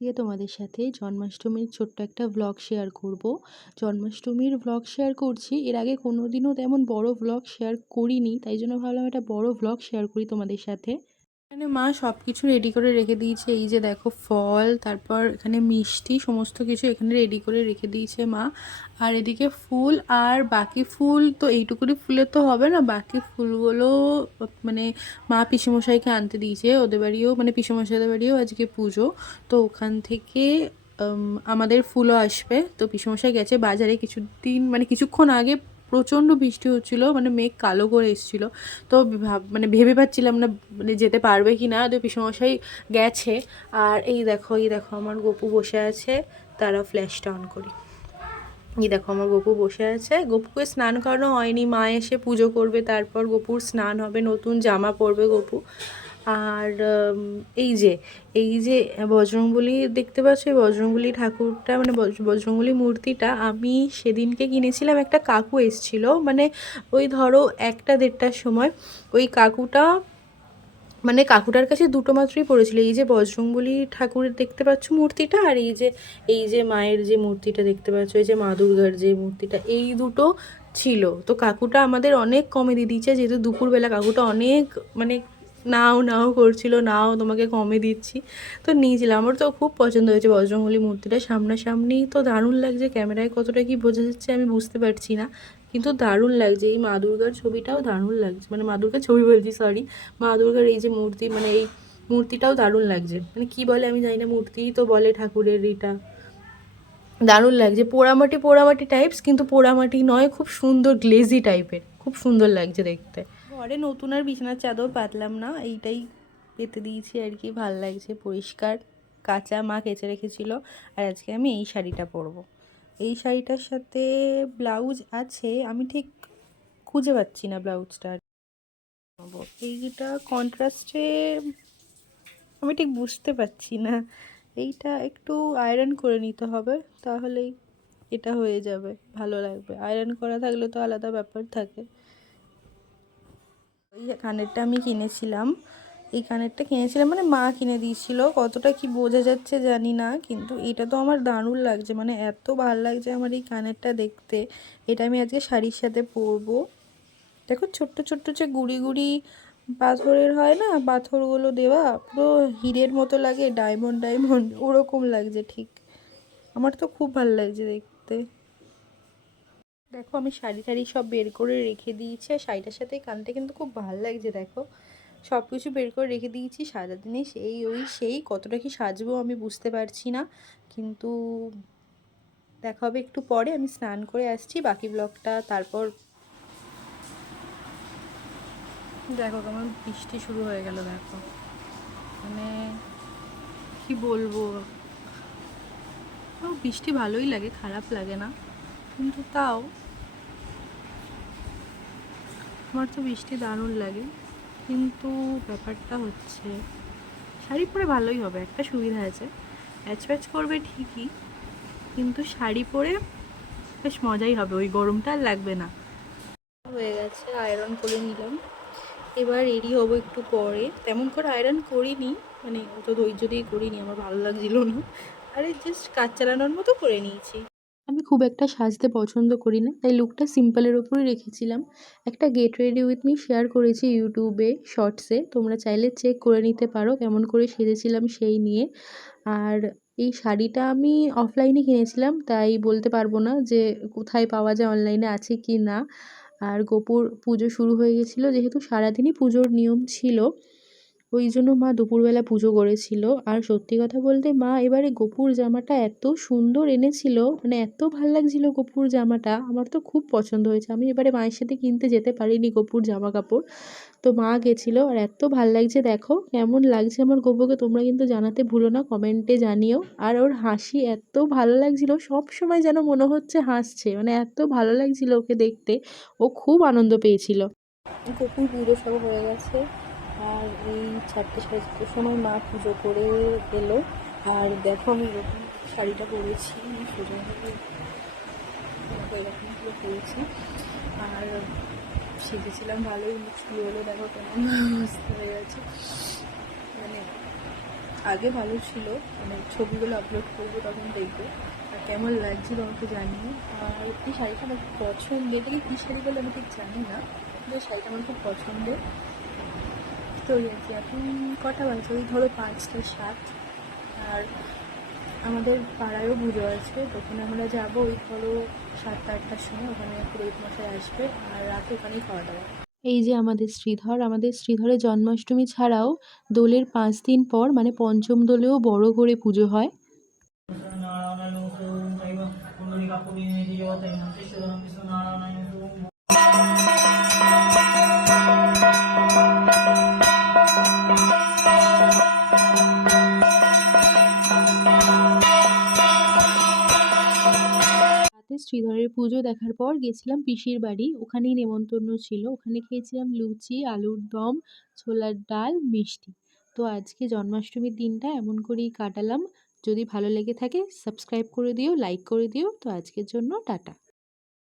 আজকে তোমাদের সাথে জন্মাষ্টমীর ছোট্ট একটা ভ্লগ শেয়ার করব। জন্মাষ্টমীর ভ্লগ শেয়ার করছি, এর আগে কোনোদিনও তেমন বড় ভ্লগ শেয়ার করিনি, তাই জন্য ভাবলাম একটা বড় ভ্লগ শেয়ার করি তোমাদের সাথে। এখানে মা সব কিছু রেডি করে রেখে দিয়েছে, এই যে দেখো ফল, তারপর এখানে মিষ্টি, সমস্ত কিছু এখানে রেডি করে রেখে দিয়েছে মা। আর এদিকে ফুল, আর বাকি ফুল তো এইটুকুনি ফুলের তো হবে না, বাকি ফুলগুলো মানে মা পিসেমশাইকে আনতে দিয়েছে, ওদের বাড়িও মানে পিসেমশাইদের বাড়িও আজকে পুজো, তো ওখান থেকে আমাদের ফুলও আসবে। তো পিসেমশাই গেছে বাজারে, কিছুদিন মানে কিছুক্ষণ আগে প্রচণ্ড বৃষ্টি হচ্ছিলো, মানে মেঘ কালো করে এসেছিলো, তো মানে ভেবে পাচ্ছিলাম না মানে যেতে পারবে কি না, তো পিসেমশাই গেছে। আর এই দেখো আমার গপু বসে আছে, তারা ফ্ল্যাশটা অন করি। এই দেখো আমার গপু বসে আছে, গপুকে স্নান করানো হয়নি, মা এসে পুজো করবে, তারপর গপুর স্নান হবে, নতুন জামা পরবে গপু। আর এই যে বজরংবলী দেখতে পাচ্ছ, এই বজরংবলী ঠাকুরটা মানে বজরংবলী মূর্তিটা আমি সেদিনকে কিনেছিলাম, একটা কাকু এসেছিল, মানে ওই ধরো 1টা-1:30টার সময়। ওই কাকুটা মানে কাকুটার কাছে দুটো মাত্রই পড়েছিল, এই যে বজরংবলী ঠাকুরের দেখতে পাচ্ছ মূর্তিটা, আর এই যে মায়ের যে মূর্তিটা দেখতে পাচ্ছ, এই যে মা দুর্গার যে মূর্তিটা, এই দুটো ছিল। তো কাকুটা আমাদের অনেক কমে দিয়ে দিচ্ছে, যেহেতু দুপুরবেলা কাকুটা অনেক মানে নাও নাও করছিল, নাও তোমাকে কমে দিচ্ছি, তো নিয়েছিলাম। আমার তো খুব পছন্দ হয়েছে বজরংবলী মূর্তিটা, সামনাসামনি তো দারুণ লাগছে, ক্যামেরায় কতটা কি বোঝা যাচ্ছে আমি বুঝতে পারছি না, কিন্তু দারুণ লাগছে। এই মা দুর্গার ছবিটাও দারুণ লাগছে, মানে মা দুর্গার ছবি বলছি, সরি, মা দুর্গার এই যে মূর্তি, মানে এই মূর্তিটাও দারুণ লাগছে, মানে কি বলে আমি জানি না, মূর্তিই তো বলে ঠাকুরের, এটা দারুণ লাগছে। পোড়ামাটি পোড়ামাটি টাইপস, কিন্তু পোড়ামাটি নয়, খুব সুন্দর গ্লেজি টাইপের, খুব সুন্দর লাগছে দেখতে। ঘরে নতুন আর বিছানার চাদর পাতলাম না, এইটাই পেতে দিয়েছি আর কি, ভাল লাগছে, পরিষ্কার কাঁচা, মা কেচে রেখেছিল। আর আজকে আমি এই শাড়িটা পরবো, এই শাড়িটার সাথে ব্লাউজ আছে, আমি ঠিক খুঁজে পাচ্ছি না ব্লাউজটা, এইটা কন্ট্রাস্টে আমি ঠিক বুঝতে পারছি না, এইটা একটু আয়রন করে নিতে হবে, তাহলেই এটা হয়ে যাবে, ভালো লাগবে। আয়রন করা থাকলে তো আলাদা ব্যাপার থাকে। এই কানেরটা আমি কিনেছিলাম, এই কানেরটা কিনেছিলাম মানে মা কিনে দিয়েছিল, কতটা কি বোঝা যাচ্ছে জানি না, কিন্তু এটা তো আমার দারুণ লাগছে, মানে এত ভালো লাগছে আমার এই কানেরটা দেখতে। এটা আমি আজকে শাড়ির সাথে পরবো। দেখো ছোট্ট ছোট্ট যে গুড়ি গুড়ি পাথরের হয় না, পাথরগুলো দেওয়া পুরো হীরের মতো লাগে, ডায়মন্ড ডায়মন্ড ওরকম লাগছে ঠিক, আমার তো খুব ভালো লাগছে দেখতে। দেখো আমি শাড়ি টাড়ি সব বের করে রেখে দিয়েছি, আর শাড়িটার সাথে কানটা কিন্তু খুব ভালো লাগছে, দেখো সব কিছু বের করে রেখে দিয়েছি। সারাদিনে সেই কতটা কি সাজবো আমি বুঝতে পারছি না, কিন্তু দেখা হবে একটু পরে, আমি স্নান করে আসছি, বাকি ব্লগটা তারপর। দেখো কেমন বৃষ্টি শুরু হয়ে গেল, দেখো মানে কি বলবো, বৃষ্টি ভালোই লাগে, খারাপ লাগে না, কিন্তু তাও আমার তো বৃষ্টি দারুণ লাগে। কিন্তু ব্যাপারটা হচ্ছে শাড়ি পরে ভালোই হবে, একটা সুবিধা আছে, প্যাচ প্যাচ করবে ঠিকই, কিন্তু শাড়ি পরে বেশ মজাই হবে, ওই গরমটা আর লাগবে না। হয়ে গেছে, আয়রন করে নিলাম, এবার রেডি হবো একটু পরে। তেমন করে আয়রন করিনি, মানে অত ধৈর্য দিয়ে করিনি, আমার ভালো লাগছিল না, আরে জাস্ট কাজ চালানোর মতো করে নিয়েছি। আমি খুব একটা সাজতে পছন্দ করি না, তাই লুকটা সিম্পলের ওপরই রেখেছিলাম। একটা get ready with me share করেছি ইউটিউবে শর্টসে, তোমরা চাইলে চেক করে নিতে পারো কেমন করে সেজেছিলাম সেই নিয়ে। আর এই শাড়িটা আমি অফলাইনে কিনেছিলাম, তাই বলতে পারবো না যে কোথায় পাওয়া যায়, অনলাইনে আছে কি না। আর গোপুর পুজো শুরু হয়ে গেছিলো, যেহেতু সারাদিনই পুজোর নিয়ম ছিল, ওই জন্য মা দুপুরবেলা পুজো করেছিল। আর সত্যি কথা বলতে মা এবারে গোপুর জামাটা এত সুন্দর এনেছিল, মানে এত ভাল লাগছিল গোপুর জামাটা, আমার তো খুব পছন্দ হয়েছে। আমি এবারে মায়ের সাথে কিনতে যেতে পারিনি গোপুর জামা কাপড়, তো মা গেছিলো, আর এত ভাল লাগছে, দেখো কেমন লাগছে আমার গোপুকে, তোমরা কিন্তু জানাতে ভুলো না, কমেন্টে জানিও। আর ওর হাসি এত ভালো লাগছিল, সব সময় যেন মনে হচ্ছে হাসছে, মানে এত ভালো লাগছিল ওকে দেখতে, ও খুব আনন্দ পেয়েছিল। গোপুর পুজো সব হয়ে গেছে, আর এই 4:30 সময় মা পুজো করে এলো। আর দেখো আমি এরকম শাড়িটা পরেছি, সোজাভাবে এরকম পুরো পরেছি, আর সেজেছিলাম ভালোই, মুছলি হলো, দেখো কেমন বুঝতে হয়ে গেছে, মানে আগে ভালো ছিল, মানে ছবিগুলো আপলোড করবো তখন দেখবো আর কেমন লাগছিল আমাকে জানিয়ে। আর এই শাড়িটা আমার খুব পছন্দের, এটাকে কী শাড়ি বলে আমি ঠিক জানি না, কিন্তু এই শাড়িটা আমার খুব পছন্দের। তো এই আর কি, এখন কটা বাজে ওই ধরো 5টা 7। আর আমাদের পাড়ায়ও পুজো আছে, তখন আমরা যাবো ওই ধরো 7টা 8টার সময়। ওখানে পুরোহিত মশাই আসবে আর রাতে ওখানেই খাওয়া দাওয়া। এই যে আমাদের শ্রীধরের জন্মাষ্টমী ছাড়াও দোলের 5 দিন পর মানে পঞ্চম দোলেও বড় করে পুজো হয়। রাতে শ্রীধরের পুজো দেখার পর গেছিলাম পিসির বাড়ি, ওখানেই নেমন্তন্ন ছিল, ওখানে খেয়েছিলাম লুচি, আলুর দম, ছোলার ডাল, মিষ্টি। তো আজকে জন্মাষ্টমীর দিনটা এমন করেই কাটালাম। যদি ভালো লেগে থাকে সাবস্ক্রাইব করে দিও, লাইক করে দিও। তো আজকের জন্য টাটা।